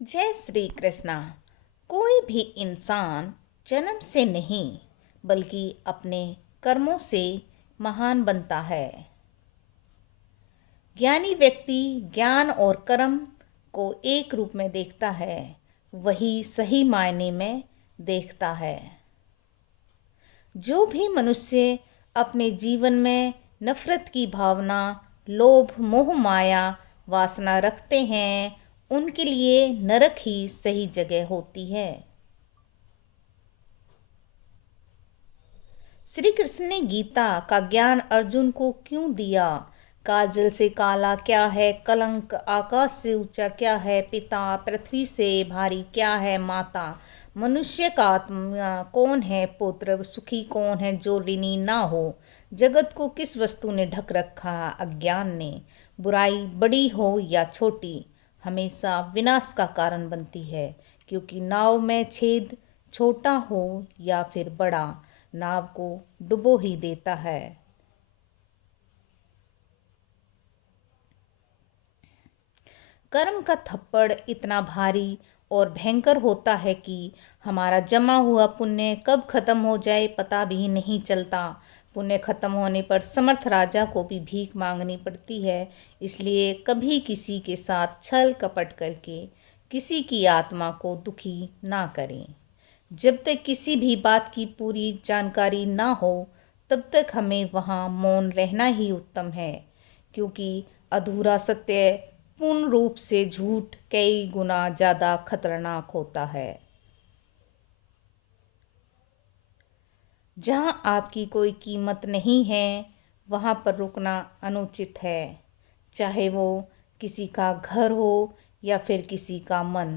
जय श्री कृष्णा। कोई भी इंसान जन्म से नहीं बल्कि अपने कर्मों से महान बनता है। ज्ञानी व्यक्ति ज्ञान और कर्म को एक रूप में देखता है, वही सही मायने में देखता है। जो भी मनुष्य अपने जीवन में नफरत की भावना, लोभ, मोह, माया, वासना रखते हैं, उनके लिए नरक ही सही जगह होती है। श्री कृष्ण ने गीता का ज्ञान अर्जुन को क्यों दिया? काजल से काला क्या है कलंक, आकाश से ऊंचा क्या है पिता, पृथ्वी से भारी क्या है माता, मनुष्य का आत्मा कौन है पुत्र, सुखी कौन है जो ऋणी ना हो, जगत को किस वस्तु ने ढक रखा अज्ञान ने, बुराई बड़ी हो या छोटी हमेशा विनाश का कारण बनती है, क्योंकि नाव में छेद छोटा हो या फिर बड़ा, नाव को डुबो ही देता है। कर्म का थप्पड़ इतना भारी और भयंकर होता है कि हमारा जमा हुआ पुण्य कब खत्म हो जाए पता भी नहीं चलता। पुण्य खत्म होने पर समर्थ राजा को भी भीख मांगनी पड़ती है। इसलिए कभी किसी के साथ छल कपट करके किसी की आत्मा को दुखी ना करें। जब तक किसी भी बात की पूरी जानकारी ना हो तब तक हमें वहाँ मौन रहना ही उत्तम है, क्योंकि अधूरा सत्य पूर्ण रूप से झूठ कई गुना ज़्यादा खतरनाक होता है। जहाँ आपकी कोई कीमत नहीं है वहाँ पर रुकना अनुचित है, चाहे वो किसी का घर हो या फिर किसी का मन।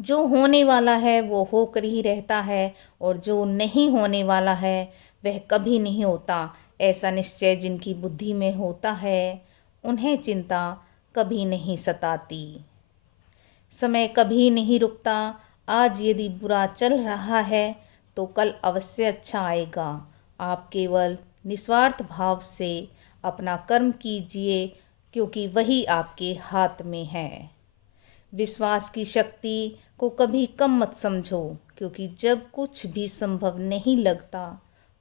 जो होने वाला है वो होकर ही रहता है, और जो नहीं होने वाला है वह कभी नहीं होता। ऐसा निश्चय जिनकी बुद्धि में होता है उन्हें चिंता कभी नहीं सताती। समय कभी नहीं रुकता। आज यदि बुरा चल रहा है तो कल अवश्य अच्छा आएगा। आप केवल निस्वार्थ भाव से अपना कर्म कीजिए, क्योंकि वही आपके हाथ में है। विश्वास की शक्ति को कभी कम मत समझो, क्योंकि जब कुछ भी संभव नहीं लगता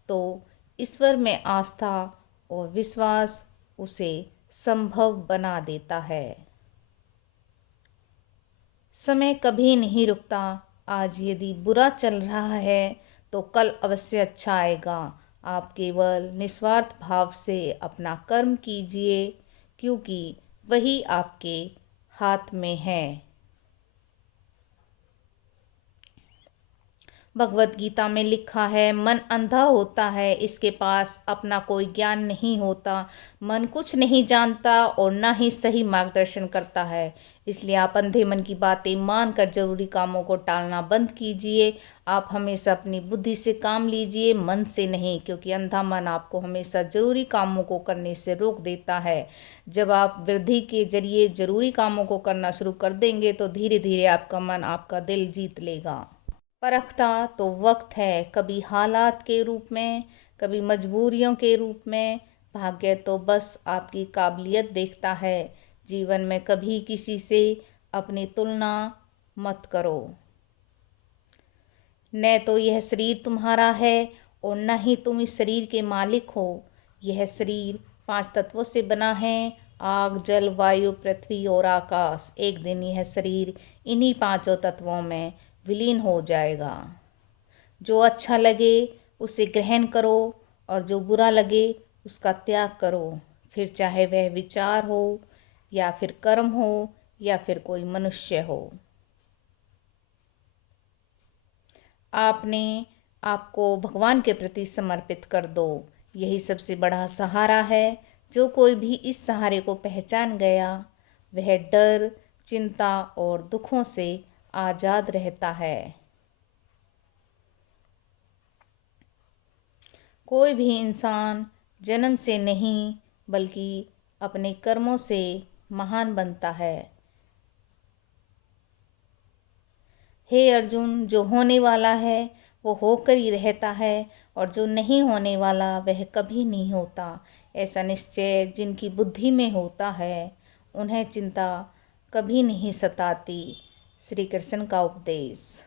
तो ईश्वर में आस्था और विश्वास उसे संभव बना देता है। समय कभी नहीं रुकता। आज यदि बुरा चल रहा है तो कल अवश्य अच्छा आएगा। आप केवल निस्वार्थ भाव से अपना कर्म कीजिए, क्योंकि वही आपके हाथ में है। भगवत गीता में लिखा है, मन अंधा होता है, इसके पास अपना कोई ज्ञान नहीं होता। मन कुछ नहीं जानता और ना ही सही मार्गदर्शन करता है। इसलिए आप अंधे मन की बातें मानकर जरूरी कामों को टालना बंद कीजिए। आप हमेशा अपनी बुद्धि से काम लीजिए, मन से नहीं, क्योंकि अंधा मन आपको हमेशा जरूरी कामों को करने से रोक देता है। जब आप वृद्धि के जरिए जरूरी कामों को करना शुरू कर देंगे तो धीरे धीरे आपका मन आपका दिल जीत लेगा। परखता तो वक्त है, कभी हालात के रूप में, कभी मजबूरियों के रूप में। भाग्य तो बस आपकी काबिलियत देखता है। जीवन में कभी किसी से अपनी तुलना मत करो। न तो यह शरीर तुम्हारा है और न ही तुम इस शरीर के मालिक हो। यह शरीर 5 तत्वों से बना है, आग, जल, वायु, पृथ्वी और आकाश। एक दिन यह शरीर इन्हीं 5 तत्वों में विलीन हो जाएगा। जो अच्छा लगे उसे ग्रहण करो और जो बुरा लगे उसका त्याग करो। फिर चाहे वह विचार हो या फिर कर्म हो या फिर कोई मनुष्य हो। आपने आपको भगवान के प्रति समर्पित कर दो। यही सबसे बड़ा सहारा है। जो कोई भी इस सहारे को पहचान गया वह डर, चिंता और दुखों से आज़ाद रहता है। कोई भी इंसान जन्म से नहीं बल्कि अपने कर्मों से महान बनता है। हे अर्जुन, जो होने वाला है वो होकर ही रहता है, और जो नहीं होने वाला वह कभी नहीं होता। ऐसा निश्चय जिनकी बुद्धि में होता है उन्हें चिंता कभी नहीं सताती। श्री कृष्ण का उपदेश।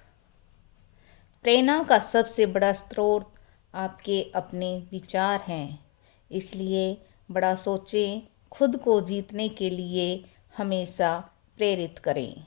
प्रेरणा का सबसे बड़ा स्रोत आपके अपने विचार हैं, इसलिए बड़ा सोचें, खुद को जीतने के लिए हमेशा प्रेरित करें।